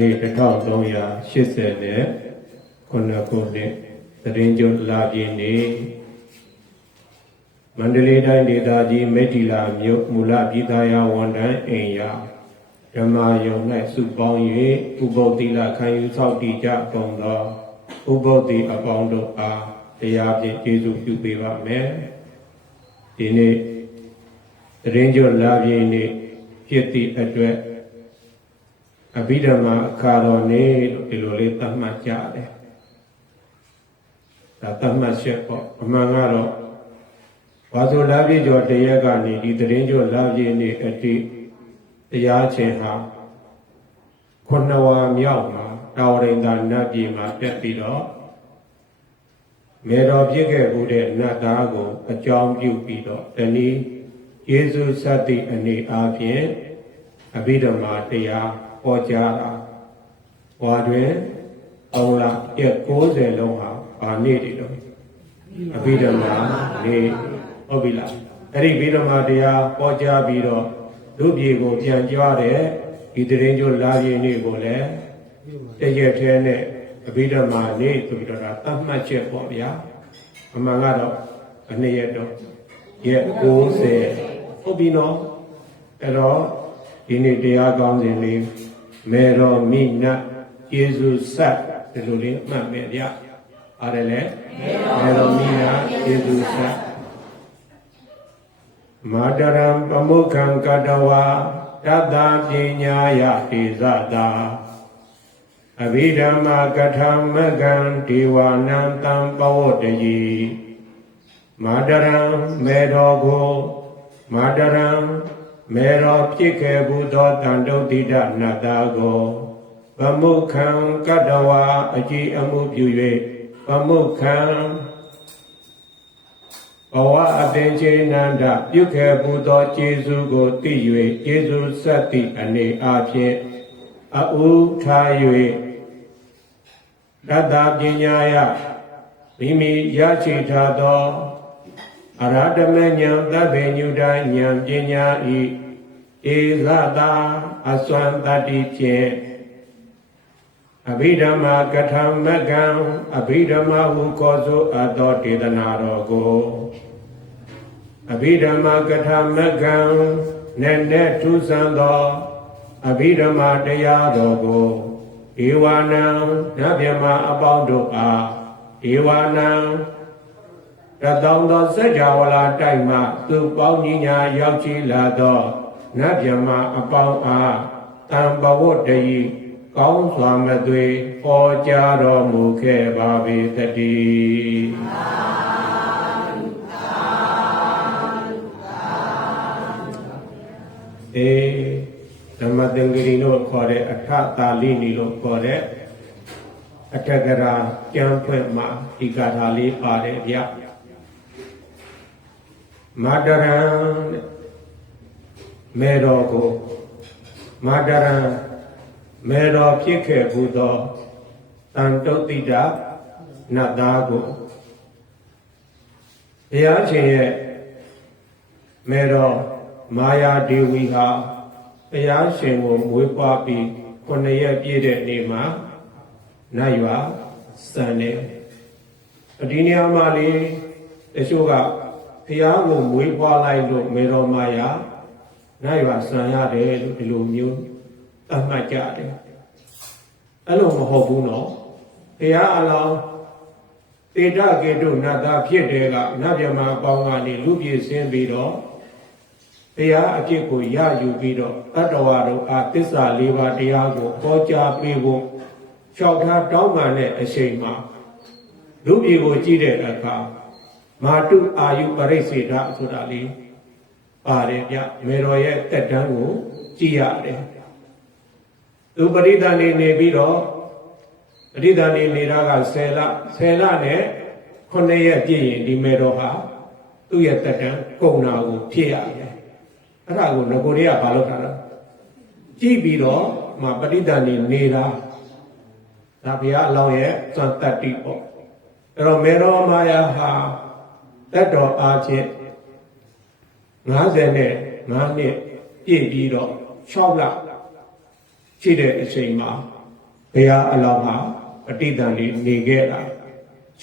နေ့1380နဲ့ခုနှစ်ခုနှစ်သတင်းကျွလာပြည့်နေ့မန္တလေးတိုင်းဒေသကြီးမိတ္တီလာမြို့မူလပြည်သားရဝန်တန်းအိမ်ယာဓမ္မယုံ၌စုပေါင်း၍ဥပုသ္တိလခံယူဆောက်တည်ကြကုန်သောဥပုသ္တိအပေါင်းတို့အားတရားဖြင့်ကျေးဇူးပြုပေးပါမယ်ဒီနေ့သတင်းကျွလာပြည့်နေ့ဖြစ်သည့်အတွက် အဘိဓမ္မာအခါတော်နေ့လို့ဒီလိုလေးသတ်မှတ်ကြတယ်ဒါသတ်မှတ်ချက်ပေါ့အမှန်ကတော့ဘာဆိုလာပြည့်ကျော်တရက်ကနေဒီသတင်းကျော်လာပြည့်နေ့အတိတရားချင်းဟာခုနဝါမြောက်မှာတာဝရိန္ဒနတ်ပြည်မှာပြက်ပြီးတော့မေတော်ပြည့်ခဲ့မှုတဲ့နတ်သားကိုအကြောင်းပြုပြီးတော့တနည်းယေရှုစသည့်အနေအားဖြင့်အဘိဓမ္မာတရား ဟောကြားတာဟောတွင်အောင်လာရက်60လုံးဟာဗာနေ့တွေတော့အဘိဓမ္မာနေ့ဟုတ်ပြီလားအဲ့ဒီဘိဓမ္မာတရားဟောကြားပြီးတော့လူပြည်ကိုပြန်ကြွားတဲ့ဒီတရင်ကျိုးလာရည်နေ့ကိုလည်းတရက်ထဲနဲ့အဘိဓမ္မာနေ့ဆိုပြီးတော့ဒါသတ်မှတ်ချက်ပေါ့ဗျာအမှန်ကတော့အနည်းရတော့ရက်60ဟုတ်ပြီနော်အဲ့တော့ဒီနေ့တရားကောင်းစဉ်လေး မေတော်မိနယေရှုစတ်ဒီလိုလေးမှတ်မယ်ဗျအားရလဲမေတော်မိနယေရှုစတ်မာတရံပမုခံကတဝါတတ္တပညာယတိဇတာအဘိဓမ္မာကထာမကံဒေဝနံတံပဝတ္တယီမာတရံမေတော်ကိုမာတရံ မေရောဖြစ်ခဲ့ဘူးသောတန်တုတိဒနတ္တာကိုဗမုခံကတဝါအကြည်အမှုပြု၍ဗမုခံဘဝအပင်ချေနန္ဒပြုခဲ့ဘူးသောကျေးဇူးကိုသိ၍ကျေးဇူးဆက်သည့်အနေအားဖြင့်အဥထား၍တတ္တပညာယမိမိရရှိထားသော အရဟတမဉ္ဇဉ်သဗ္ဗညုတဉာဏ်ပညာဤဧဇတာအစွမ်းတတိဖြင့်အဘိဓမ္မာကထာမကံအဘိဓမ္မာဟုခေါ်ဆိုအပ်သောဒေသနာတော်ကိုအဘိဓမ္မာကထာမကံနဲ့နဲ့ထူးဆန်းသောအဘိဓမ္မာတရားတော်ကိုဧဝနံနတ်မြမအပေါင်းတို့အားဧဝနံ တတောင်းသောစัจ java လာတိုက်မှသူပေါင်းညီညာရောက်ချီလာသောနတ်မြမအပေါင်းအားတံဘဝတ္တိကောင်းစွာမသွေဟောကြားတော်မူခဲ့ပါပေတည်းအေဓမ္မသင်္ကရီလို့ခေါ်တဲ့အထတာလိနီလို့ခေါ်တဲ့အထကရာကျမ်းဖွင့်မှာဒီကထာလေးပါတယ်ဗျ မာတရံမေတော်ကိုမာတရံမေတော်ဖြစ်ခဲ့ဘူးသောတန်တုတ်တိတနတ်သားကိုဘုရားရှင်ရဲ့မေတော်မာယာဒေဝီဟာဘုရားရှင်ကိုမွေးဖွားပြီးခုနှစ်ရက်ပြည့်တဲ့နေ့မှာနတ်ရွာစံတယ်ဒီနေရာမှာလေတချို့က ဘုရားကိုမွေးဖွားလိုက်လို့မေတော်မာယာနတ်ရွာစံရတယ်လို့ဒီလိုမျိုးသတ်မှတ်ကြတယ်အဲ့လိုမဟုတ်ဘူးနော်ဘုရားအလောင်းတေတကေတုနတ်သားဖြစ်တဲ့ကနတ်မြမအပေါင်းကနေလူပြေဆင်းပြီးတော့တရားအဖြစ်ကိုရယူပြီးတော့တတ္တဝါတို့အားသစ္စာလေးပါးတရားကိုဟောကြားပေးဖို့လျှောက်ထားတောင်းပန်တဲ့အချိန်မှာလူပြေကိုကြည့်တဲ့အခါ မာတုအာယုပရိစေဒဆိုတာလေးပါတယ်ဗျမေတော်ရဲ့တက်တန်းကိုကြည့်ရတယ်သူပရိသတ်နေနေပြီးတော့ပရိသတ်နေနေတာက10လ10လနဲ့9ရက်ပြည့်ရင်ဒီမေတော်ဟာသူ့ရဲ့တက်တန်းကုန်တာကိုဖြစ်ရတယ်အဲ့ဒါကိုငကိုတွေကဘာလုပ်တာလဲကြည့်ပြီးတော့မပဋိသန္ဓေနေတာဒါဘုရားအလောင်းရဲ့သံတတ္တိပေါ့အဲ့တော့မေရောမာယာဟာ တတ်တော်အားဖြင့်90နဲ့9နှစ်ပြည့်ပြီးတော့6လရှိတဲ့အချိန်မှာဘုရားအလောင်းဟာပဋိသန္ဓေနေခဲ့တာ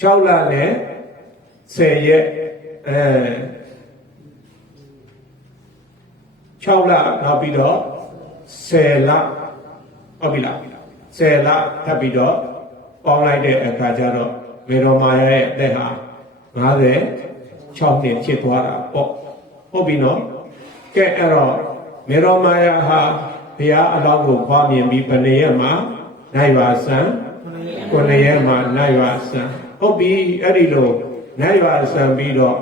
6လနဲ့10ရက်အဲ6လနောက်ပြီးတော့10လဟုတ်ပြီလား10လထပ်ပြီးတော့ပေါင်းလိုက်တဲ့အခါကျတော့မေတော်မာယာရဲ့အသက်ဟာ 56နှစ်ဖြစ်သွားတာပေါ့ဟုတ်ပြီနော်ကဲအဲ့တော့မေတော်မာယာဟာဘုရားအလောင်းကိုခွာမြင်ပြီးဘယ်နှစ်ရက်မှာနိုင်ပါစံခုနှစ်ရက်မှာနိုင်ပါစံဟုတ်ပြီအဲ့ဒီလိုနိုင်ပါစံပြီးတော့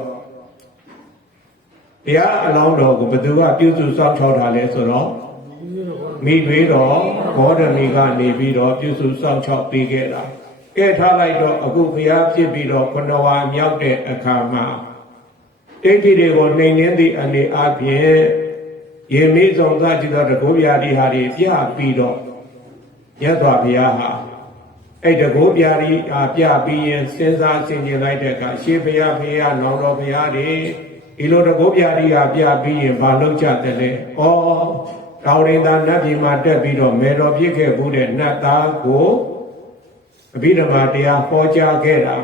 ဘုရားအလောင်းတော်ကိုဘယ်သူကပြုစုစောင့်ရှောက်တာလဲဆိုတော့မိသွေးတော်ဘောဓမီကနေပြီးတော့ပြုစုစောင့်ရှောက်ပေးခဲ့တာကဲထားလိုက်တော့အခုဘုရားဖြစ်ပြီးတော့ခဏဝါမြောက်တဲ့အခါမှာ ဒိဋ္ဌိတွေကိုနှိမ်နှင်းသည့်အနေအချင်းယေမိဆောင်သจิตတကောဗျာတိဟာတွေပြပြီးတော့ရသော်ဘုရားဟာအဲ့တကောဗျာတိအာပြပြီးရင်စဉ်းစားဆင်ခြင်လိုက်တဲ့အခါရှေးဘုရားဘုရားနောင်တော်ဘုရားတွေဒီလိုတကောဗျာတိဟာပြပြီးရင်ဘာလုပ်ကြတယ်လဲဩတောင်ရင်သာနတ်ပြည်မှာတက်ပြီးတော့မေတော်ဖြစ်ခဲ့ဘူးတဲ့နတ်သားကိုအဘိဓမ္မာတရားဟောကြားခဲ့တာ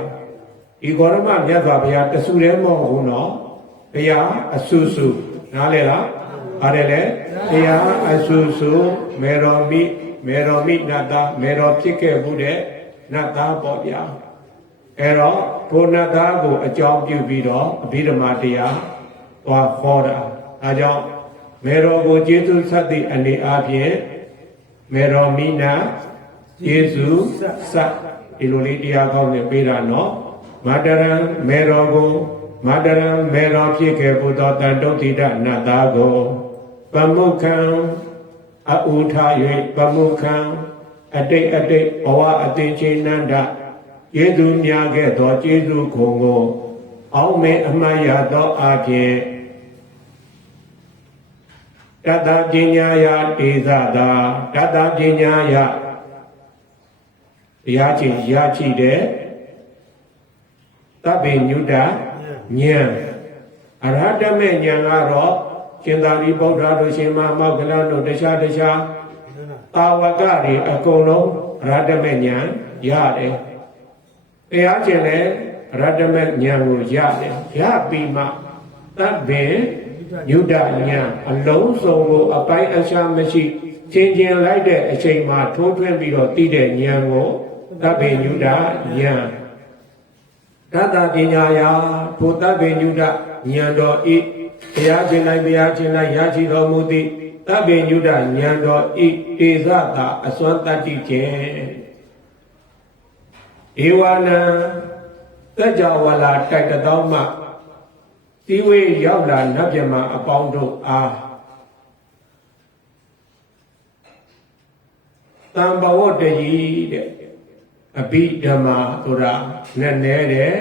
ဒီဂေါရမမြတ်စွာဘုရားတဆူတည်းမဟုတ်ဘူးနော် ဘုရားအဆူဆူနားလေလားအားတယ်လေဘုရားအဆူဆူမေတော်မိမေတော်မိနတ်သားမေတော်ဖြစ်ခဲ့ဘူးတဲ့နတ်သားပေါ့ဗျာအဲ့တော့ဘုနတ်သားကိုအကြောင်းပြုပြီးတော့အဘိဓမ္မာတရားဟောဟောတာဒါကြောင့်မေတော်ကိုကျေးဇူးဆက်သည့်အနေအားဖြင့်မေတော်မိနာယေစုစဒီလိုလေးတရားကောင်းနဲ့ပေးတာနော်မတရံမေတော်ကို မတရံမေတော်ဖြစ်ခဲ့ဘုသောတန်တုဋ္ဌိတနတ်သားကိုပမုခံအဥထား၍ပမုခံအတိတ်အတိတ်ဘဝအသင်္ချေနန္ဒယေသူများခဲ့သောကျေးဇူးခုံကို အောင်းမေအမှန်ရသောအဖြစ်တတပညာယတေဇတာတတပညာယတရားချင်းရချိတဲ့တပ္ပေညုတ ဉာဏ်အရဟတမေဉာဏ်ကတော့ရှင်သာရိပုတ္တရာတို့ရှင်မမောက္ကလတို့တခြားတခြားတာဝကတွေအကုန်လုံးအရဟတမေဉာဏ်ရတယ်တရားချင်းလည်းအရဟတမေဉာဏ်ကိုရတယ်ရပြီးမှတပ္ပေညုတဉာဏ်အလုံးစုံကိုအပိုင်းအခြားမရှိချင်းချင်းလိုက်တဲ့အချိန်မှာထိုးထွင်းပြီးတော့တည်တဲ့ဉာဏ်ကိုတပ္ပေညုတဉာဏ် တတပညာယာထိုတပ္ပေညုတဉာဏ်တော်ဤဘုရားရှင်၌ဘုရားရှင်၌ရရှိတော်မူသည့်တပ္ပေညုတဉာဏ်တော်ဤတေဇတာအစွမ်းတတ္တိကျင့်ဧဝနံတကြဝလာတိုက်တသောမှသီဝေရောက်လာနတ်မြမအပေါင်းတို့အားတံဘဝတကြီးတဲ့အဘိဓမ္မာဆိုတာနည်းနည်းတယ်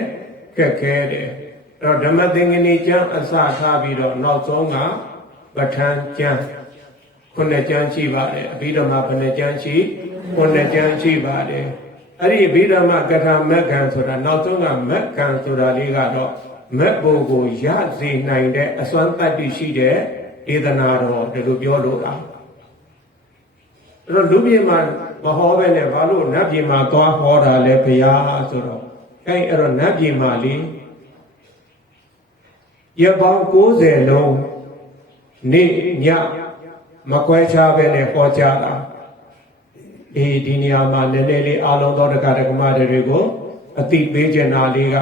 ခက်ခဲတယ်အဲ့တော့ဓမ္မသင်္ကနီကျမ်းအစထားပြီးတော့နောက်ဆုံးကပဋ္ဌာန်းကျမ်းခုနှစ်ကျမ်းရှိပါတယ်အဘိဓမ္မာဘယ်နှကျမ်းရှိခုနှစ်ကျမ်းရှိပါတယ်အဲ့ဒီအဘိဓမ္မာကထာမက္ခံဆိုတာနောက်ဆုံးကမက္ခံဆိုတာလေးကတော့မက်ဘုံကိုရစေနိုင်တဲ့အစွမ်းတတ္တိရှိတဲ့ဒေသနာတော်ဒီလိုပြောလို့လားအဲ့တော့လူပြည်မှာမဟောပဲနဲ့ဘာလို့နတ်ပြည်မှာသွားဟောတာလဲဘုရားဆိုတော့ အဲ့အဲ့တော့နတ်ပြည်မှာလေရပောင်း90လုံးနေ့ညမကွဲခြားပဲနဲ့ဟောကြားတာအေးဒီနေရာမှာနည်းနည်းလေးအားလုံးသောတက္ကရာကမတွေကိုအတိပေးကျင်တာလေးက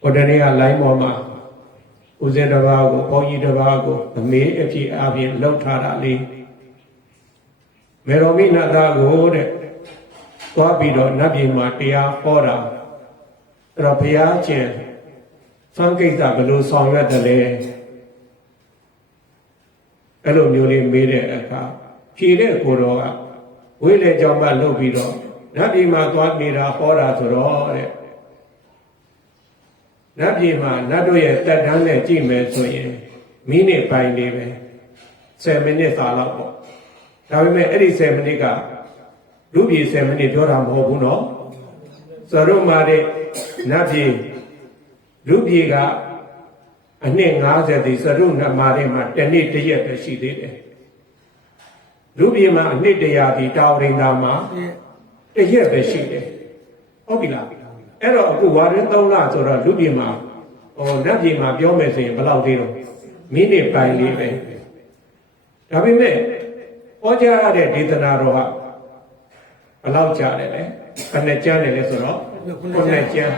ဟိုတနေ့ကလိုင်းပေါ်မှာဦးဇင်းတစ်ပါးကိုဘုန်းကြီးတစ်ပါးကိုအမေအဖြစ်အပြင်လှုပ်ထားတာလေးမေရောမိနာသားကိုတဲ့သွားပြီးတော့နတ်ပြည်မှာတရားဟောတာ အဲ့တော့ဘုရားရှင်သံကိစ္စဘယ်လိုဆောင်ရွက်တယ်လဲအဲ့လိုမျိုးလေးမေးတဲ့အခါဖြေတဲ့ကိုတော်ကဝိလေကြောင့်မှလှုပ်ပြီးတော့နတ်ပြည်မှာသွားနေတာဟောတာဆိုတော့တဲ့နတ်ပြည်မှာနတ်တို့ရဲ့တက်တန်းနဲ့ကြည့်မယ်ဆိုရင်မိနစ်ပိုင်းလေးပဲ10မိနစ်သာလောက်ပေါ့ဒါပေမဲ့အဲ့ဒီ10မိနစ်ကလူပြည်10မိနစ်ပြောတာမဟုတ်ဘူးနော်စရုမာတဲ့ နတ်ပြည်လူပြည်ကအနှစ်90ဒီစရုနတ်မာတဲ့မှာတစ်နေ့တစ်ရက်ပဲရှိသေးတယ်လူပြည်မှာအနှစ်တရာဒီတာဝရိန္ဒာမှာဒီတရက်ပဲရှိတယ်ဟုတ်ပြီလားအဲ့တော့အခုဝါရင်3လဆိုတော့လူပြည်မှာဟိုနတ်ပြည်မှာပြောမယ်ဆိုရင်ဘယ်လောက်သေးတော့မိနစ်ပိုင်းလေးပဲဒါပေမဲ့ဟောကြားရတဲ့ဒေသနာတော်ကဘယ်လောက်ကြားတယ်လဲဘယ်နဲ့ကြားတယ်လဲဆိုတော့ခုနှစ်ကြား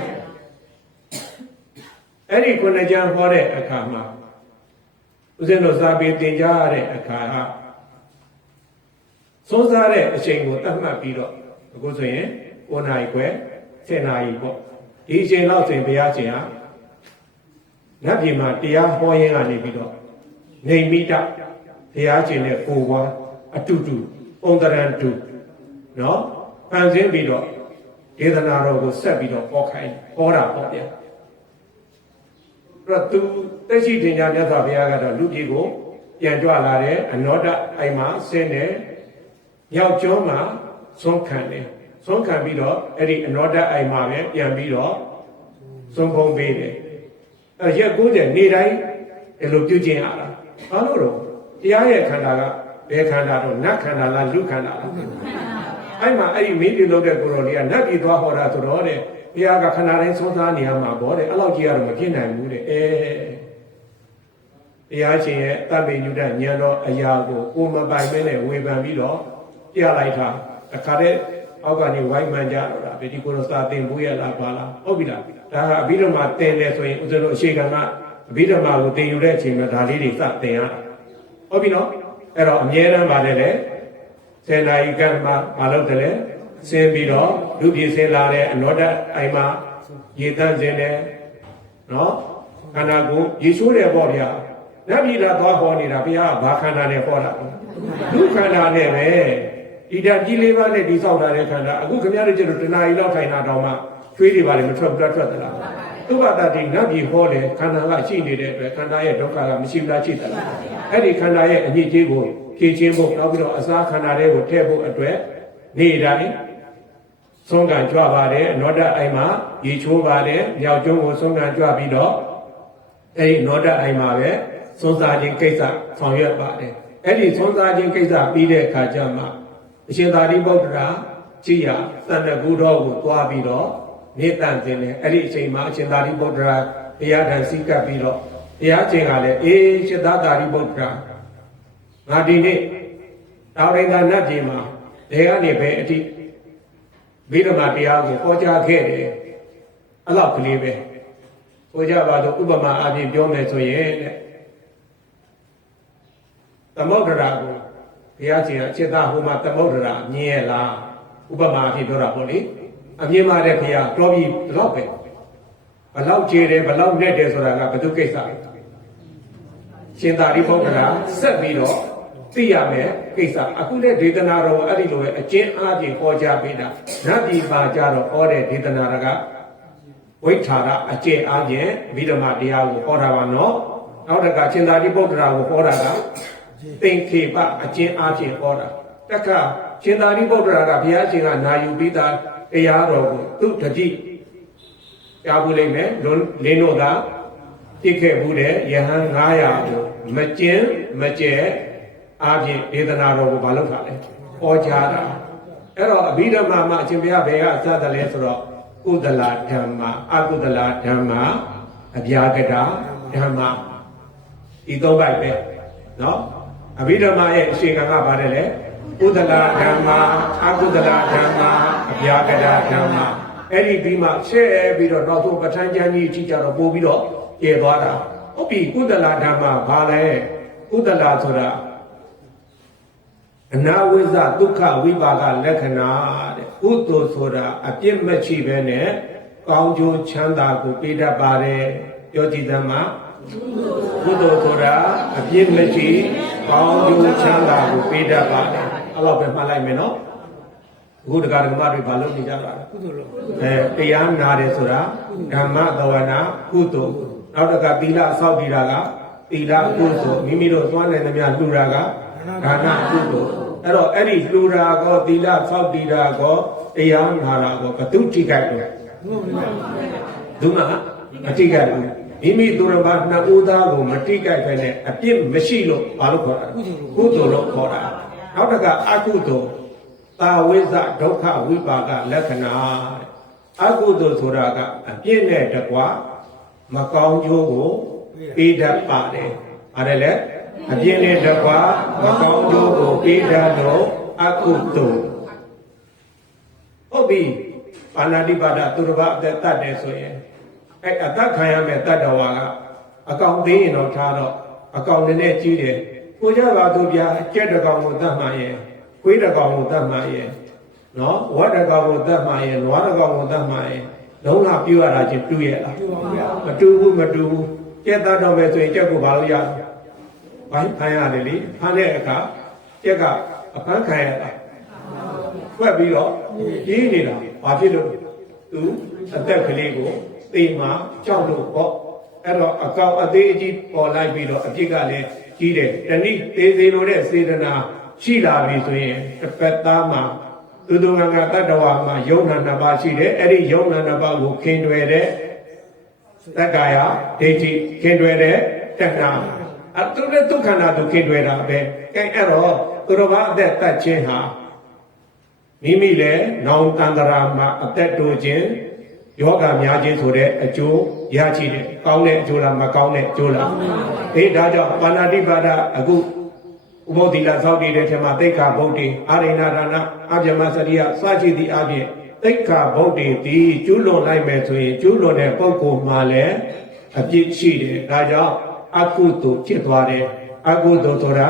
အဲ့ဒီခုနှစ်ကြားဟောတဲ့အခါမှာဦးဇင်းတို့စာပေသင်ကြားရတဲ့အခါဟာသုံးစားတဲ့အချိန်ကိုတတ်မှတ်ပြီးတော့အခုဆိုရင်9နာရီခွဲ10နာရီပေါ့ဒီအချိန်လောက်ဆိုရင်ဘုရားရှင်ဟာနတ်ပြည်မှာတရားဟောရင်းကနေပြီးတော့နေမိတဘုရားရှင်နဲ့ကိုယ်ဝါအတူတူပုံတရံတူနော်ဖန်ဆင်းပြီးတော့ဒေသနာတော်ကိုဆက်ပြီးတော့ဟောခိုင်းဟောတာပေါ့ဗျာအဲ့ တော့သူတက်ရှိတင်ညာမြတ်စွာဘုရားကတော့လူကြီးကိုပြန်ကြွလာတယ်အနောဒအိမ်မှာဆင်းတယ်မြောက်ကျောမှာဆုံးခံတယ်ဆုံးခံပြီးတော့အဲ့ဒီအနောဒအိမ်မှာပဲပြန်ပြီးတော့ဆုံးဖုံးပေးတယ်အဲရက်90နေတိုင်းဒီလိုပြုကျင့်ရတာဘာလို့တော့တရားရဲ့ခန္ဓာကဘယ်ခန္ဓာတော့နတ်ခန္ဓာလားလူခန္ဓာလားအဲ့မှာအဲ့ဒီမင်းပြုလုပ်တဲ့ကိုရော်လေးကနတ်ပြည်သွားဟောတာဆိုတော့တဲ့ ဘုရားကခန္ဓာတိုင်းသုံးစားနေရမှာပေါ့တဲ့အဲ့လောက်ကြီးကတော့မဖြစ်နိုင်ဘူးတဲ့အဲတရားရှင်ရဲ့တပ်ပေညုတဉာဏ်တော်အရာကိုကိုမပိုင်မဲနဲ့ဝေဖန်ပြီးတော့ပြလိုက်တာအခါတဲ့အောက်ကနေဝိုင်းမှန်ကြတော့တာဗေဒီကိုရစာတင်ဘူးရလားဘာလားဟုတ်ပြီလားဒါကအဘိဓမ္မာတင်တယ်ဆိုရင်ဦးဇင်းတို့အရှိကကအဘိဓမ္မာကိုတင်ယူတဲ့အချိန်မှာဒါလေးတွေစတင်ရတာဟုတ်ပြီနော်အဲ့တော့အမြဲတမ်းပါတယ်လေဆယ်နာရီကမှမလုပ်တယ်လေ ဆင်းပြီးတော့လူပြည်ဆင်းလာတဲ့အနောဒအိမ်မှာရေတန့်ခြင်းတယ်နော်ခန္ဓာကိုယ်ရေချိုးတယ်ပေါ့ဗျာနတ်ပြည်လာသွားဟောနေတာဘုရားကဘာခန္ဓာနဲ့ဟောတာလဲလူခန္ဓာနဲ့ပဲဒီဓာတ်ကြီးလေးပါးနဲ့ဒီဆောက်ထားတဲ့ခန္ဓာအခုခင်ဗျားတို့ကျတော့တဏှာကြီးလောက်ထိုင်တာတော့မှချွေးတွေပါလေမထွက်ဘူးလားထွက်သလားသူ့ဘာသာတိနတ်ပြည်ဟောတယ်ခန္ဓာကရှိနေတဲ့အတွက်ခန္ဓာရဲ့ဒုက္ခကမရှိဘူးလားရှိသလားအဲ့ဒီခန္ဓာရဲ့အညစ်အကြေးကိုဖြည့်ချင်းဖို့နောက်ပြီးတော့အစာခန္ဓာတွေကိုထည့်ဖို့အတွက်နေတိုင်း ဆုံးကံကြွပါတယ်အနောဒအိမ်မှာရေချိုးပါတယ်မြောက်ကျုံးကိုဆုံးကံကြွပြီးတော့အဲ့ဒီအနောဒအိမ်မှာပဲသုံးစားခြင်းကိစ္စဆောင်ရွက်ပါတယ်အဲ့ဒီသုံးစားခြင်းကိစ္စပြီးတဲ့အခါကျမှအရှင်သာရိပုတ္တရာကြည်ရသန္တကူတော်ကိုသွားပြီးတော့နေတန်ခြင်းနဲ့အဲ့ဒီအချိန်မှာအရှင်သာရိပုတ္တရာတရားထံစည်းကပ်ပြီးတော့တရားကျင့်ကလည်းအေးရှင်သာသာရိပုတ္တရာငါဒီနေ့တောင်ရင်သာနတ်ပြည်မှာဘယ်ကနေဘယ်အထိ ဘိဓမ္မာတရားကိုဟောကြားခဲ့တယ်အဲ့လောက်ကလေးပဲဟောကြားပါတော့ဥပမာအပြင်ပြောမယ်ဆိုရင်တဲ့သမုဒ္ဒရာကိုဘုရားရှင်အจิตဟိုမှာသမုဒ္ဒရာမြင်ရလားဥပမာအဖြစ်ပြောတာပေါ့လေအမြင်ပါတဲ့ဘုရားတော်ပြီဘလောက်ပဲဘလောက်ကျေတယ်ဘလောက်နဲ့တယ်ဆိုတာကဘယ်သူကိစ္စလဲရှင်သာရိပုတ္တရာဆက်ပြီးတော့ သိရမယ်ကိစ္စအခုလည်းဒေသနာတော်အဲ့ဒီလိုပဲအကျဉ်းအားဖြင့်ဟောကြားပေးတာနတ်ပြည်မှာကြတော့ဟောတဲ့ဒေသနာတော်ကဝိထာရအကျင့်အားဖြင့်ဗိဓမာတရားကိုဟောတာပါနော်နောက်တကရှင်သာရိပုတ္တရာကိုဟောတာကသင်္ခေပအကျဉ်းအားဖြင့်ဟောတာတက္ကရှင်သာရိပုတ္တရာကဘုရားရှင်ကနာယူပြီးသားတရားတော်ကိုသူတတိကြားဘူးလိမ့်မယ်လွန်လင်းတို့ကပြစ်ခဲ့ဘူးတဲ့ယဟန်900ကိုမကျင်မကျဲ အားဖြင့်ဒေသနာတော်ကိုမလုပ်တာလဲဟောကြားတာအဲ့တော့အဘိဓမ္မာမှာအရှင်ဘုရားဘယ်ကအစသလဲဆိုတော့ကုသလဓမ္မအကုသလဓမ္မအဗျာကတာဓမ္မဒီသုံးပိုက်ပဲနော်အဘိဓမ္မာရဲ့အရှင်ကကပါတယ်လေကုသလဓမ္မအကုသလဓမ္မအဗျာကတာဓမ္မအဲ့ဒီပြီးမှဆဲပြီးတော့တော့သူပဋ္ဌာန်းကျမ်းကြီးကြည့်ကြတော့ပို့ပြီးတော့ကျေသွားတာဟုတ်ပြီကုသလဓမ္မဘာလဲကုသလဆိုတာ အနာဝိဇ္ဇဒုက္ခဝိပါကလက္ခဏာတဲ့ကုသိုလ်ဆိုတာအပြစ်မရှိဘဲနဲ့ကောင်းကျိုးချမ်းသာကိုပေးတတ်ပါတယ်ပြောကြည့်သမှာကုသိုလ်ဆိုတာအပြစ်မရှိကောင်းကျိုးချမ်းသာကိုပေးတတ်ပါတယ်အဲ့တော့ပဲမှတ်လိုက်မယ်နော်အခုတရားဓမ္မတွေဘာလို့နေကြတာလဲကုသိုလ်လို့အဲတရားနာတယ်ဆိုတာဓမ္မသဝနာကုသိုလ်နောက်တကသီလအဆောက်တည်တာကသီလကုသိုလ်မိမိတို့သွားနိုင်သမျှလှူတာက ဒါနကုသိုလ်အဲ့တော့အဲ့ဒီလှူတာကောသီလဆောက်တည်တာကောတရားနာတာကောဘသူထိခိုက်လဲဘုရားဒုမမထိခိုက်ဘူးမိမိသူတော်ဘာနှစ်ဦးသားကိုမထိခိုက်ပဲနဲ့အပြစ်မရှိလို့ဘာလို့ခေါ်တာလဲကုသိုလ်လို့ခေါ်တာနနောက်တစ်ခါအကုသိုလ်တာဝိဇ္ဇဒုက္ခဝိပါကလက္ခဏာတဲ့အကုသိုလ်ဆိုတာကအပြည့်နဲ့တကွာမကောင်းကျိုးကိုပေးတတ်ပါတယ်။အဲ့ဒါလေ အပြည့်နဲ့တကွာမကောင်းကျိုးကိုပေးတတ်တော့အကုသိုလ်ဟုတ်ပြီပါဏာတိပါဒသူတစ်ပါးအသက်တတ်တယ်ဆိုရင်အဲ့အသက်ခံရမယ့်တတ္တဝါကအကောင်သေးရင်တော့ထားတော့အကောင်နည်းနည်းကြီးတယ်ကိုကြပါသူဗျာကြက်တကောင်ကိုတတ်မှန်ရဲ့ခွေးတကောင်ကိုတတ်မှန်ရဲ့နော်ဝတ်တကောင်ကိုတတ်မှန်ရဲ့နွားတကောင်ကိုတတ်မှန်ရဲ့လုံးဝပြရတာချင်းတူရဲ့လားမတူဘူးမတူဘူးကြက်တတ်တော့ပဲဆိုရင်ကြက်ကိုဘာလို့ရ ဘိုင်းဖမ်းရတယ်လေဖမ်းတဲ့အခါကြက်ကအဖမ်းခံရတာဖွက်ပြီးတော့ကြီးနေတာဘာဖြစ်လို့သူအသက်ကလေးကိုသိမှကြောက်လို့ပေါ့အဲ့တော့အကောင်အသေးအကြီးပေါ်လိုက်ပြီးတော့အပြစ်ကလည်းကြီးတယ်တနည်းသေးသေးလို့တဲ့စေတနာရှိလာပြီဆိုရင်တစ်ပတ်သားမှာသူသူငါငါတတ္တဝါမှာယုံနာနှစ်ပါးရှိတယ်အဲ့ဒီယုံနာနှစ်ပါးကိုခင်တွယ်တဲ့သက္ကာယဒိဋ္ဌိခင်တွယ်တဲ့တဏှာ အတုနဲ့ဒုက္ခနာသူခင်တွယ်တာပဲအဲအဲ့တော့သူတော်ဘာအသက်တတ်ခြင်းဟာမိမိလည်းနောင်တန္တရာမှာအသက်တိုးခြင်းယောဂများခြင်းဆိုတဲ့အကျိုးရရှိတယ်။ကောင်းတဲ့အကျိုးလားမကောင်းတဲ့အကျိုးလား။အေးဒါကြောင့်ပါဏာတိပါဒအခုဥပုသ္တိလသောက်တည်တဲ့ထက်မှာသိက္ခာဘုတ်တိအာရိဏဒါနအပြမစရိယစရှိသည့်အပြင်သိက္ခာဘုတ်တိဒီကျွလွန်လိုက်မယ်ဆိုရင်ကျွလွန်တဲ့ပုဂ္ဂိုလ်မှာလည်းအပြစ်ရှိတယ်။ဒါကြောင့် အကုသိုလ်ဖြစ်သွားတယ်။အကုသိုလ်ဆိုတာ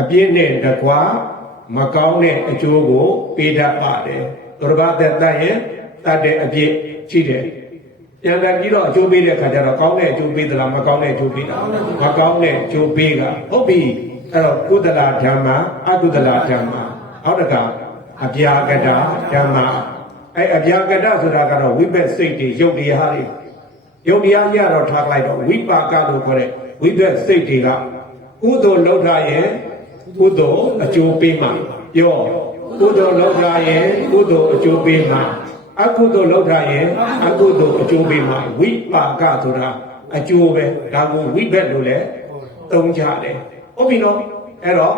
အပြစ်နဲ့တကွာမကောင်းတဲ့အကျိုးကိုပေးတတ်ပါတယ်။သူတစ်ပါးသက်တတ်ရင်တတ်တဲ့အပြစ်ရှိတယ်။ပြန်ပြန်ပြီးတော့အကျိုးပေးတဲ့ခါကျတော့ကောင်းတဲ့အကျိုးပေးသလားမကောင်းတဲ့အကျိုးပေးတာမကောင်းတဲ့အကျိုးပေးကဟုတ်ပြီအဲ့တော့ကုသလဓမ္မအကုသလဓမ္မအောက်တကအပြာကတဓမ္မအဲ့အပြာကတဆိုတာကတော့ဝိပက်စိတ်တွေယုတ်တရားတွေ ယုတ်တရားကြီးကတော့ထားလိုက်တော့ဝိပါကလို့ခေါ်တဲ့ဝိပက်စိတ်တွေကကုသိုလ်လုပ်ထားရင်ကုသိုလ်အကျိုးပေးမှာပြောကုသိုလ်လုပ်ထားရင်ကုသိုလ်အကျိုးပေးမှာအကုသိုလ်လုပ်ထားရင်အကုသိုလ်အကျိုးပေးမှာဝိပါကဆိုတာအကျိုးပဲဒါကိုဝိဘက်လို့လည်းသုံးကြတယ်ဟုတ်ပြီနော်အဲ့တော့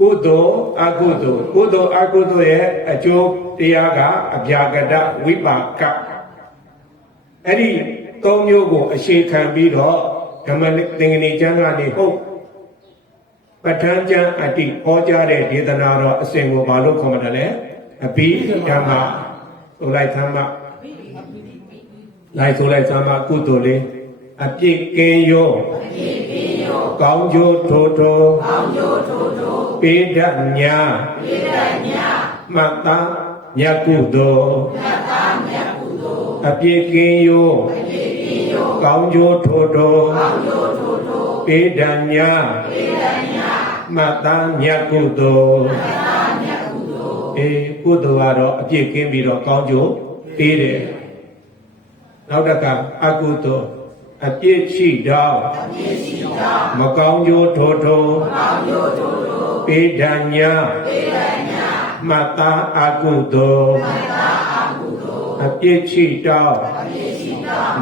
ကုသိုလ်အကုသိုလ်ကုသိုလ်အကုသိုလ်ရဲ့အကျိုးတရားကအပြာကတဝိပါကအဲ့ဒီ သုံးမျိုးကိုအခြေခံပြီးတော့ဓမ္မသင်္ကနီကျမ်းကနေဟုတ်ပဋ္ဌာန်းကျမ်းအတိဟောကြားတဲ့ဒေသနာတော်အစဉ်ကိုဘာလို့ခေါ်မှတယ်လဲအဘိဓမ္မာဆိုလိုက်သမ္မာလိုက်ဆိုလိုက်သမ္မာကုသိုလ်လေးအပြစ်ကင်းရောအပြစ်ကင်းရောကောင်းကျိုးထိုးထိုးကောင်းကျိုးထိုးထိုးပေးတတ်ညာပေးတတ်ညာမှတ်သားမြတ်ကုသိုလ်မှတ်သားမြတ်ကုသိုလ်အပြစ်ကင်းရောအပြစ် ကင်းရောကောင်းကျိုးထိုးထိုးကောင်းကျိုးထိုးထိုးပေးတတ်ညာပေးတတ်ညာမှတ်သားမြတ်ကုသိုလ်မှတ်သားမြတ်ကုသိုလ်အေးကုသိုလ်ကတော့အပြစ်ကင်းပြီးတော့ကောင်းကျိုးပေးတယ်နောက်တစ်ခါအကုသိုလ်အပြစ်ရှိတော့အပြစ်ရှိတော့မကောင်းကျိုးထိုးထိုးမကောင်းကျိုးထိုးထိုးပေးဒဏ်ညာပေးဒဏ်ညာမတ္တာအကုသိုလ်မတ္တာအကုသိုလ်အပြစ်ရှိတော့အပြစ်ရှိတော့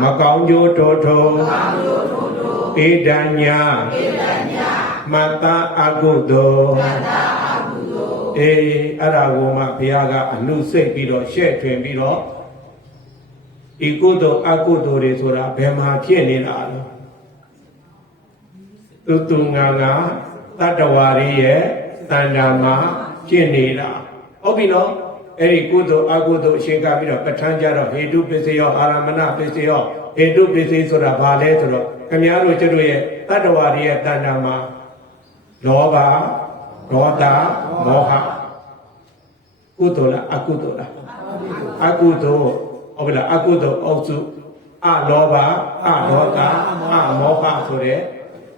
မကောင်းကျိုးထိုးထိုးမကောင်းကျိုးထိုးထိုးပေးဒဏ်ညာပေးဒဏ်ညာမတ္တာအကုသိုလ်မတ္တာအကုသိုလ်အေးအဲ့ဒါကိုမှဘုရားကအနုစိတ်ပြီးတော့ရှဲ့ထွင်ပြီးတော့ဒီကုသိုလ်အကုသိုလ်တွေဆိုတာဘယ်မှာဖြစ်နေတာလဲသူသူငါငါတတ္တဝါတွေရဲ့တဏ္ဍာမှာဖြစ်နေတာဟုတ်ပြီနော် အဲ့ဒီကုသိုလ်အကုသိုလ်အရှင်ကပြီးတော့ပဋ္ဌာန်းကြတော့ဟေတုပစ္စယောအာရမဏပစ္စယောဟေတုပစ္စည်းဆိုတာဘာလဲဆိုတော့ခမည်းတော်ကျတို့ရဲ့တတ္တဝါတွေရဲ့တဏ္ဍာမှာလောဘဒေါသမောဟကုသိုလ်လားအကုသိုလ်လားအကုသိုလ်ဟုတ်ပြီလားအကုသိုလ်အုပ်စုအလောဘအဒေါသအမောဟဆိုတဲ့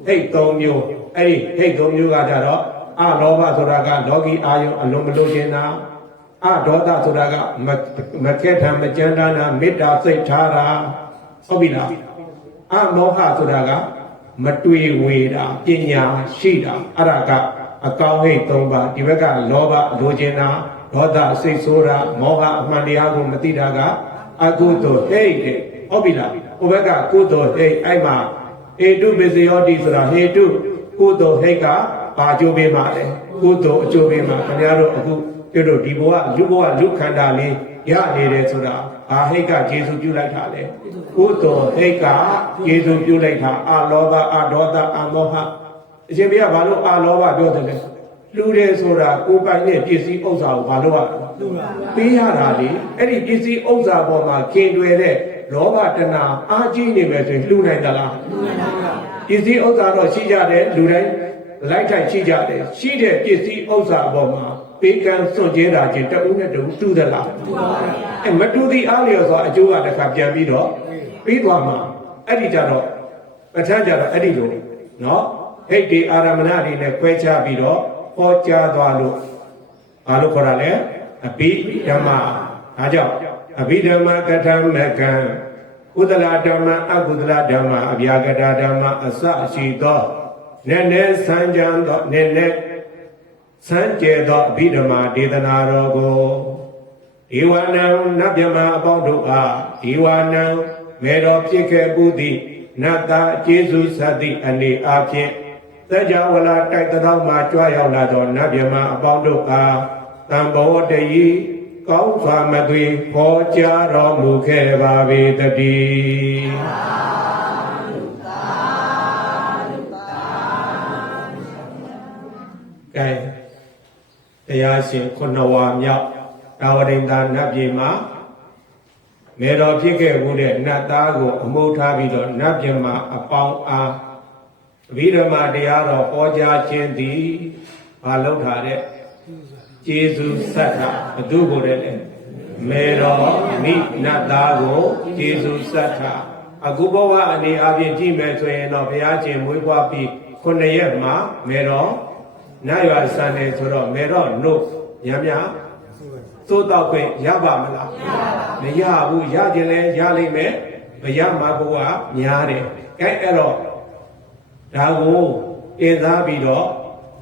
ဟိတ်သုံးမျိုးအဲ့ဒီဟိတ်သုံးမျိုးကကြတော့အလောဘဆိုတာကလောကီအာယုံအလုံးမလို့ခြင်းတာ အဒေါသဆိုတာကမမကဲထံမကြမ်းတာနာမေတ္တာစိတ်ထားတာဟုတ်ပြီလားအမောဟဆိုတာကမတွေ့ဝေတာပညာရှိတာအဲ့ဒါကအကောင်းဟိတ်သုံးပါဒီဘက်ကလောဘလိုချင်တာဒေါသစိတ်ဆိုးတာမောဟအမှန်တရားကိုမသိတာကအကုသိုလ်ဟိတ်တဲ့ဟုတ်ပြီလားဟိုဘက်ကကုသိုလ်ဟိတ်အဲ့မှာဟေတုပစ္စယောတိဆိုတာဟေတုကုသိုလ်ဟိတ်ကဘာအကျိုးပေးမှာလဲကုသိုလ်အကျိုးပေးမှာခင်ဗျားတို့အခု ပြုတို့ဒီဘဝလူဘဝလူခန္ဓာလေးရနေတယ်ဆိုတာဘာဟိတ်ကကျေစုပြုလိုက်တာလဲကုသိုလ်ဟိတ်ကကျေစုပြုလိုက်တာအလောဘအဒေါသအမောဟအရှင်ဘုရားဘာလို့အလောဘပြောတယ်လဲလူတယ်ဆိုတာကိုယ်ပိုင်တဲ့ပစ္စည်းဥစ္စာကိုဘာလို့ရလဲပေးရတာလေအဲ့ဒီပစ္စည်းဥစ္စာပေါ်မှာကျင်တွယ်တဲ့လောဘတဏအာကြီးနေမယ်ဆိုရင်လှူနိုင်သလားလှူနိုင်ပါဘူးပစ္စည်းဥစ္စာတော့ရှိကြတယ်လူတိုင်းလိုက်ထိုက်ရှိကြတယ်ရှိတဲ့ပစ္စည်းဥစ္စာအပေါ်မှာ ပေးကမ်းစွန့်ကြဲတာချင်းတဦးနဲ့တဦးတူသလားတူပါဘူးအဲမတူသည့်အားလျော်စွာအကျိုးကတစ်ခါပြန်ပြီးတော့ပြီးသွားမှာအဲ့ဒီကြတော့ပဋ္ဌာန်းကြတော့အဲ့ဒီလိုနော်ဟိတ်ဒီအာရမဏတွေနဲ့ခွဲခြားပြီးတော့ဟောကြားသွားလို့ဘာလို့ခေါ်တာလဲအဘိဓမ္မာဒါကြောင့်အဘိဓမ္မာကထမကံကုသလဓမ္မအကုသလဓမ္မအဗျာကတာဓမ္မအစရှိသောနည်းနည်းစံကြံသောနည်းနည်း စံကြဲသောအဘိဓမ္မာဒေသနာတော်ကိုဒီဝနံနတ်မြမအပေါင်းတို့အားဒီဝနံမေတော်ဖြစ်ခဲ့ပူသည်နတ်သားကျေးဇူးသတိအနေအားဖြင့်သကြဝဠာတိုက်တော်မှာကြွရောက်လာသောနတ်မြမအပေါင်းတို့အားတံဘောတယီကောင်းစွာမသွေခေါ်ကြတော်မူခဲ့ပါပေတည်းကဲ တရားရှင်ခုနဝါမြောက်တာဝရိန္ဒာနတ်ပြည်မှာမေတော်ဖြစ်ခဲ့မှုတဲ့နတ်သားကိုအမှုထားပြီးတော့နတ်ပြည်မှာအပေါင်းအားအဘိဓမ္မာတရားတော်ဟောကြားခြင်းသည်ဘာလောက်ထားတဲ့ကျေးဇူးဆက်တာဘသူကိုလည်းလဲမေတော်မိနတ်သားကိုကျေးဇူးဆက်တာအခုဘဝအနေအချင်းကြည့်မယ်ဆိုရင်တော့ဘုရားရှင်မွေးဖွားပြီးခုနှစ်ရက်မှာမေတော် နတ်ရွာစံတယ်ဆိုတော့မေတော်နှုတ်ညံ့ညံ့သို့တော့ခွင့်ရပါမလားမရဘူးရခြင်းလဲရလိမ့်မယ်မရမှာဘုရားများတယ်အဲအဲ့တော့ဒါကိုအင်သားပြီးတော့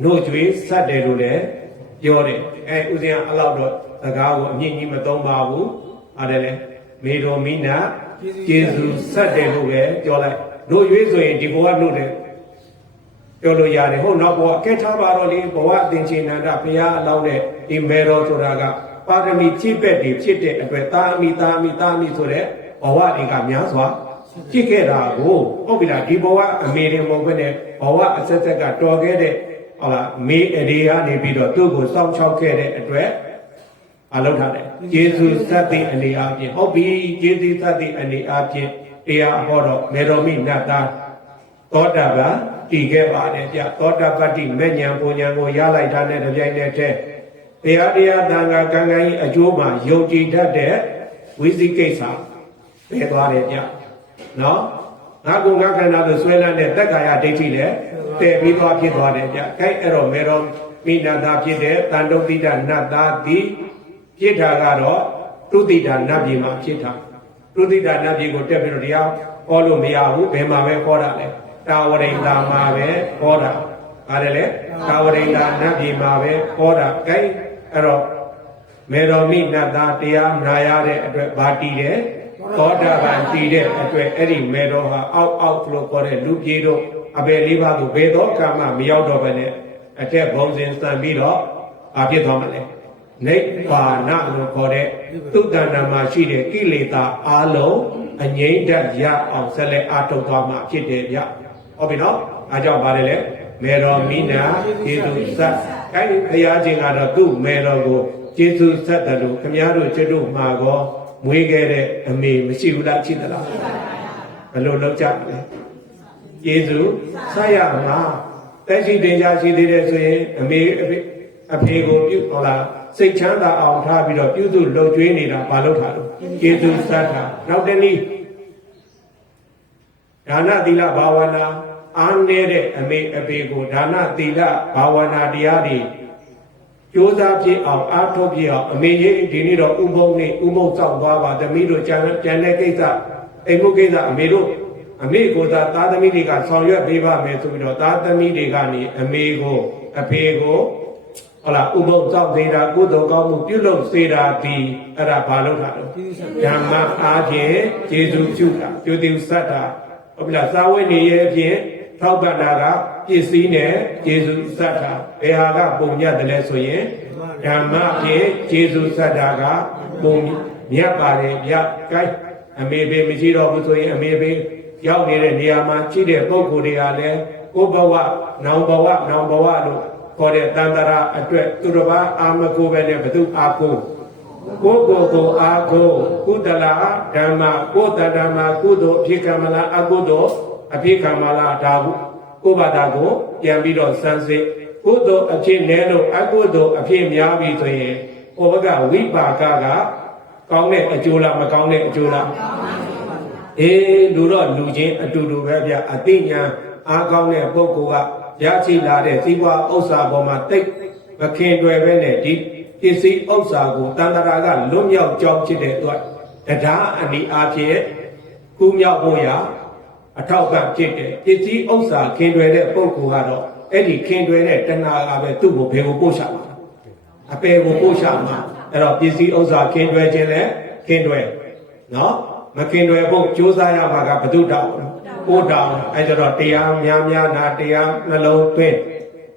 နှုတ်ကြွေးဆက်တယ်လို့လည်းပြောတယ်အဲဥစဉ်အလောက်တော့စကားကိုအမြင့်ကြီးမသုံးပါဘူးအားတယ်လေမေတော်မိနာကျေစုဆက်တယ်လို့ပဲပြောလိုက်နှုတ်ရွေးဆိုရင်ဒီဘဝနှုတ်တယ် ပြောလို့ရတယ်ဟုတ်နောက်ဘဝအကဲထားပါတော့လေဘဝအသင်္ချေနန္ဒဘုရားအလောင်းတဲ့ဒီမေတော်ဆိုတာကပါရမီဖြည့်ပက်တွေဖြစ်တဲ့အတွက်တာမီတာမီတာမီဆိုတဲ့ဘဝတွေကများစွာဖြစ်ခဲ့တာကိုဟုတ်ပြီလားဒီဘဝအမေတွေမဟုတ်ဘဲနဲ့ဘဝအဆက်ဆက်ကတော်ခဲ့တဲ့ဟုတ်လားမေအရေကနေပြီးတော့သူ့ကိုစောင့်ချောက်ခဲ့တဲ့အတွက်အလုပ်ထားတယ်ယေရှုသတ္တိအနေအချင်းဟုတ်ပြီယေရှုသတ္တိအနေအချင်းတရားဟောတော့မေတော်မိနတ်သားသောတာပန် တည်ခဲ့ပါတယ်ဗျသောတာပတ္တိမေညာပူညာကိုရလိုက်တာနဲ့တပြိုင်နက်တည်းတရားတရားတန်ခါကံကံကြီးအကျိုးမှာယုံကြည်တတ်တဲ့ဝိသိကိစ္စပဲသွားတယ်ဗျနော်ငါကုငါခန္ဓာလို့ဆွဲလန်းတဲ့တက္ကာယဒိဋ္ဌိလည်းတည်ပြီးသွားဖြစ်သွားတယ်ဗျအဲအဲ့တော့မေတော်မိနာတာဖြစ်တဲ့တန်တုတိတနတ်သားသည်ဖြစ်တာကတော့တုတိတာနတ်ပြည်မှာဖြစ်တာတုတိတာနတ်ပြည်ကိုတက်ပြီးတော့တရားဟောလို့မရဘူးဘယ်မှာပဲဟောတာလဲ တာဝရိန္ဒာမှာပဲဟောတာပါတယ်လေတာဝရိန္ဒာနတ်ပြည်မှာပဲဟောတာအဲအဲ့တော့မေတော်မိနတ်သားတရားနာရတဲ့အတွက်ဗာတီတယ်သောတာပန်တည်တဲ့အတွက်အဲ့ဒီမေတော်ဟာအောက်အောက်လို့ခေါ်တဲ့လူပြေတို့အဘယ်လေးပါးကိုဘယ်တော့မှမရောက်တော့ဘဲနဲ့အထက်ဘုံစဉ်စံပြီးတော့အဖြစ်သွားမလဲနိဗ္ဗာန်လို့ခေါ်တဲ့သုတ္တနာမှာရှိတဲ့ကိလေသာအလုံးအငြိမ့်တရအောင်ဆက်လက်အထုတ်သွားမှာဖြစ်တယ်ဗျ ဟုတ်ပြီနော်အားကြောင့်ပါတယ်လေမေတော်မိနာကျေသူဇတ်ကိုင်းဘုရားရှင်ကတော့သူ့မေတော်ကိုကျေသူဇတ်တယ်လို့ခမည်းတော်ကျွတ်တို့မှာကောမွေးခဲ့တဲ့အမေမရှိဘူးလားရှိသလားဘယ်လိုလုပ်ကြလဲကျေသူဆက်ရမှာတက်ရှိတင်ကြရှိသေးတယ်ဆိုရင်အမေအဖေအဖေကိုပြုဟောလားစိတ်ချမ်းသာအောင်ထားပြီးတော့ပြုစုလှုပ်ကြွေးနေတာမလုပ်တာလို့ကျေသူဇတ်တာနောက်တနည်းဒါနသီလဘာဝနာ အားနည်းတဲ့အမေအဖေကိုဒါနသီလဘာဝနာတရားတွေကြိုးစားဖြစ်အောင်အားထုတ်ဖြစ်အောင်အမေကြီးဒီနေ့တော့ဥပုံနဲ့ဥပုံစောင့်သွားပါသမီးတို့ကြံကြံတဲ့ကိစ္စအိမ်မှုကိစ္စအမေတို့အမေကိုသာသားသမီးတွေကဆောင်ရွက်ပေးပါမယ်ဆိုပြီးတော့သားသမီးတွေကနေအမေကိုအဖေကိုဟုတ်လားဥပုံစောင့်သေးတာကုသိုလ်ကောင်းမှုပြုလုပ်စေတာဒီအဲ့ဒါဘာလို့ထားတော့ဓမ္မအားဖြင့်ယေရှုပြုတာပြုတိသတ္တာဟုတ်ပြီလားစာဝိနေရဲ့အဖြစ် ထောက်ပံ့တာကပစ္စည်းနဲ့ကျေစုစတ်တာဘယ်ဟာကပုံမြတ်တယ်လဲဆိုရင်ဓမ္မဖြင့်ကျေစုစတ်တာကပုံမြတ်ပါတယ်ဗျ။ကိုင်းအမေဘေမရှိတော့ဘူးဆိုရင်အမေဘေရောက်နေတဲ့နေရာမှာရှိတဲ့ပုဂ္ဂိုလ်တွေကလည်းကိုယ်ဘဝနောင်ဘဝနောင်ဘဝလို့ခေါ်တဲ့တန်တရာအတွက်သူတစ်ပါးအာမကိုပဲနဲ့ဘသူအာကိုကိုယ်ကိုယ်ကိုအာကိုကုသလာဓမ္မကိုယ်တဓမ္မကုသိုလ်အဖြစ်ကမ္မလားအကုသိုလ် အဖြစ်ကမ္မလားဒါဟုကိုယ်ဘာသာကိုပြန်ပြီးတော့စမ်းစစ်ကုသိုလ်အဖြစ်နည်းလို့အကုသိုလ်အဖြစ်များပြီဆိုရင်ဟိုဘက်ကဝိပါကကကောင်းတဲ့အကျိုးလားမကောင်းတဲ့အကျိုးလားအေးလူတော့လူချင်းအတူတူပဲဗျအသိဉာဏ်အားကောင်းတဲ့ပုဂ္ဂိုလ်ကရရှိလာတဲ့ဇီဝဥစ္စာပေါ်မှာတိတ်မခင်တွယ်ပဲနဲ့ဒီပစ္စည်းဥစ္စာကိုတန်တရာကလွတ်မြောက်ကြောင်းဖြစ်တဲ့အတွက်တရားအနိအားဖြင့်ကူးမြောက်ဖို့ရ အထောက်ပံ့ဖြစ်တယ်ပစ္စည်းဥစ္စာခင်တွယ်တဲ့ပုဂ္ဂိုလ်ကတော့အဲ့ဒီခင်တွယ်တဲ့တဏှာကပဲသူ့ကိုဘယ်ကိုပို့ချမှာအပေကိုပို့ချမှာအဲ့တော့ပစ္စည်းဥစ္စာခင်တွယ်ခြင်းလဲခင်တွယ်နော်မခင်တွယ်ဖို့ကြိုးစားရမှာကဘု து တောင်းကိုတောင်းအဲ့ကြတော့တရားများများနာတရားနှလုံးသွင်း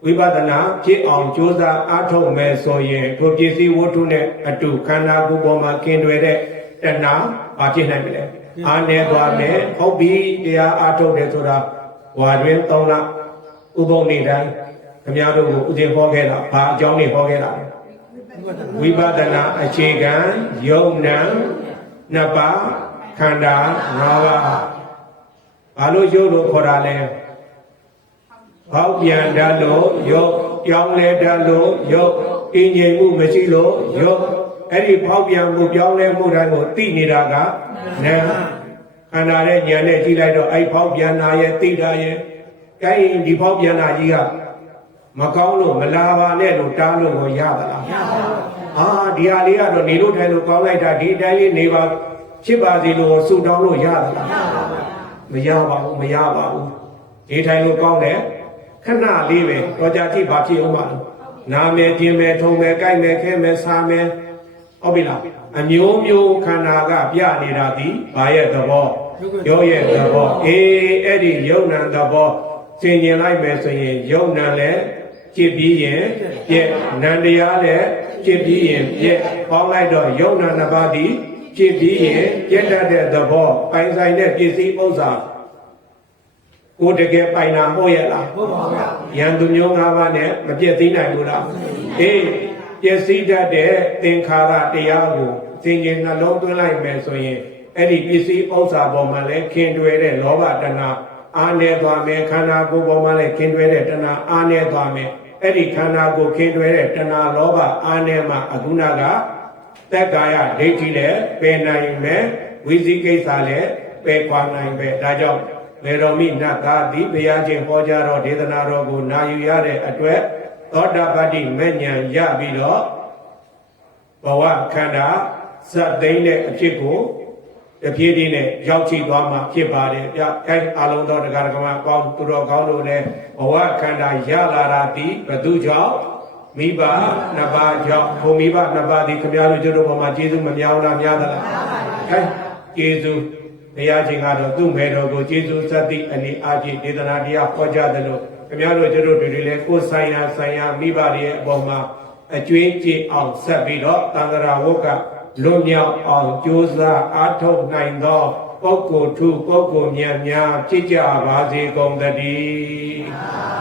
ဝိပဿနာဖြစ်အောင်ကြိုးစားအားထုတ်မယ်ဆိုရင်ထိုပစ္စည်းဝတ္ထုနဲ့အတူခန္ဓာကိုယ်ပေါ်မှာခင်တွယ်တဲ့တဏှာဘာဖြစ်နိုင်မလဲ အာနေသွားမယ်ဟုတ်ပြီတရားအားထုတ်တယ်ဆိုတာဝါတွင်၃လဥပုံနေတိုင်းခင်ဗျားတို့ကိုဥစဉ်ဟောခဲ့တာဘာအကြောင်းတွေဟောခဲ့တာလဲဝိပဿနာအခြေခံယုံနံနှစ်ပါးခန္ဓာ၅ပါးဘာလို့ယုတ်လို့ခေါ်တာလဲဘောက်ပြန်တတ်လို့ယုတ်ပြောင်းလဲတတ်လို့ယုတ်အင်းငြိမ်မှုမရှိလို့ယုတ် အဲ့ဒီဘောက်ပြန်မှုပြောင်းလဲမှုတိုင်းကိုသိနေတာကနာခန္ဓာရဲ့ဉာဏ်နဲ့ကြည့်လိုက်တော့အဲ့ဘောက်ပြန်တာရဲ့သိတာရဲ့ကိုင်းဒီဘောက်ပြန်တာကြီးကမကောင်းလို့မလာပါနဲ့လို့တားလို့ကိုရပါလားမရပါဘူးအာဒီဟာလေးကတော့နေလို့ထိုင်လို့ကောင်းလိုက်တာဒီအတိုင်းလေးနေပါဖြစ်ပါစေလို့ဆုတောင်းလို့ရသလားမရပါဘူးမရပါဘူးဒီထိုင်လို့ကောင်းတယ်ခဏလေးပဲတော့ကြာကြည့်ဘာဖြစ်အောင်ပါလို့နာမယ်ကျင်မယ်ထုံမယ်ကြိုက်မယ်ခဲမယ်စားမယ် ဟုတ်ပြီလားအမျိုးမျိုးခန္ဓာကပြနေတာဒီဘာရဲ့သဘောရောရဲ့သဘောအေးအဲ့ဒီယုံ nant သဘောသင်ကျင်လိုက်မယ်ဆိုရင်ယုံ nant လည်းကြည့်ပြီးရင်ပြက်နန္တရားလည်းကြည့်ပြီးရင်ပြက်ပေါင်းလိုက်တော့ယုံ nant နှစ်ပါးဒီကြည့်ပြီးရင်ပြက်တတ်တဲ့သဘောပိုင်ဆိုင်တဲ့ပစ္စည်းဥစ္စာကိုတကယ်ပိုင်တာဟုတ်ရဲ့လားဟုတ်ပါဘူးရန်သူမျိုး၅ပါးနဲ့မပြည့်သိနိုင်ဘူးလားအေး ပျက်စီးတတ်တဲ့သင်္ခါရတရားကိုသင်ခြင်းနှလုံးသွင်းလိုက်မယ်ဆိုရင်အဲ့ဒီပစ္စည်းဥစ္စာပေါ်မှာလည်းခင်တွယ်တဲ့လောဘတဏှာအာနေသွားမယ်ခန္ဓာကိုယ်ပေါ်မှာလည်းခင်တွယ်တဲ့တဏှာအာနေသွားမယ်အဲ့ဒီခန္ဓာကိုယ်ခင်တွယ်တဲ့တဏှာလောဘအာနေမှာအခုနကသက်ကာယဒိဋ္ဌိလည်းပယ်နိုင်မယ်ဝိသိကိစ္စလည်းပယ်ခွာနိုင်ပဲဒါကြောင့်မေတော်မိနတ်သားသည်ဘုရားရှင်ဟောကြားတော်ဒေသနာတော်ကိုနာယူရတဲ့အတွက် သောတာပတ္တိမဉ္ဇဉ်ရပြီးတော့ဘဝခန္ဓာဇတ်သိမ့်တဲ့အဖြစ်ကိုတပြေးပြေးနဲ့ရောက်ချီသွားမှဖြစ်ပါတယ်ဗျ။အဲအလုံးတော်တရားဓမ္မကောင်းသူတော်ကောင်းတို့လည်းဘဝခန္ဓာရလာတာဒီဘသူကြောင့်မိဘနှစ်ပါးကြောင့်ဘုံမိဘနှစ်ပါးဒီခမရတို့ကျွတ်တို့ပေါ်မှာကျေးဇူးမများလားများသလား။အဲကျေးဇူးဘုရားရှင်ကတော့သူ့မေတော်ကိုကျေးဇူးသတ္တိအနေအချင်းဒေသနာတရားဟောကြားတယ်လို့ ခမရတို့ကျွတ်တို့တွေလည်းကိုယ်ဆိုင်ရာဆိုင်ရာမိဘတွေရဲ့အပေါ်မှာအကျွေးကြည်အောင်ဆက်ပြီးတော့တန်ត្រာဝုတ်ကလွတ်မြောက်အောင်ကြိုးစားအားထုတ်နိုင်သောပုဂ္ဂိုလ်ထုပုဂ္ဂိုလ်များများဖြစ်ကြပါစေကုန်သတည်း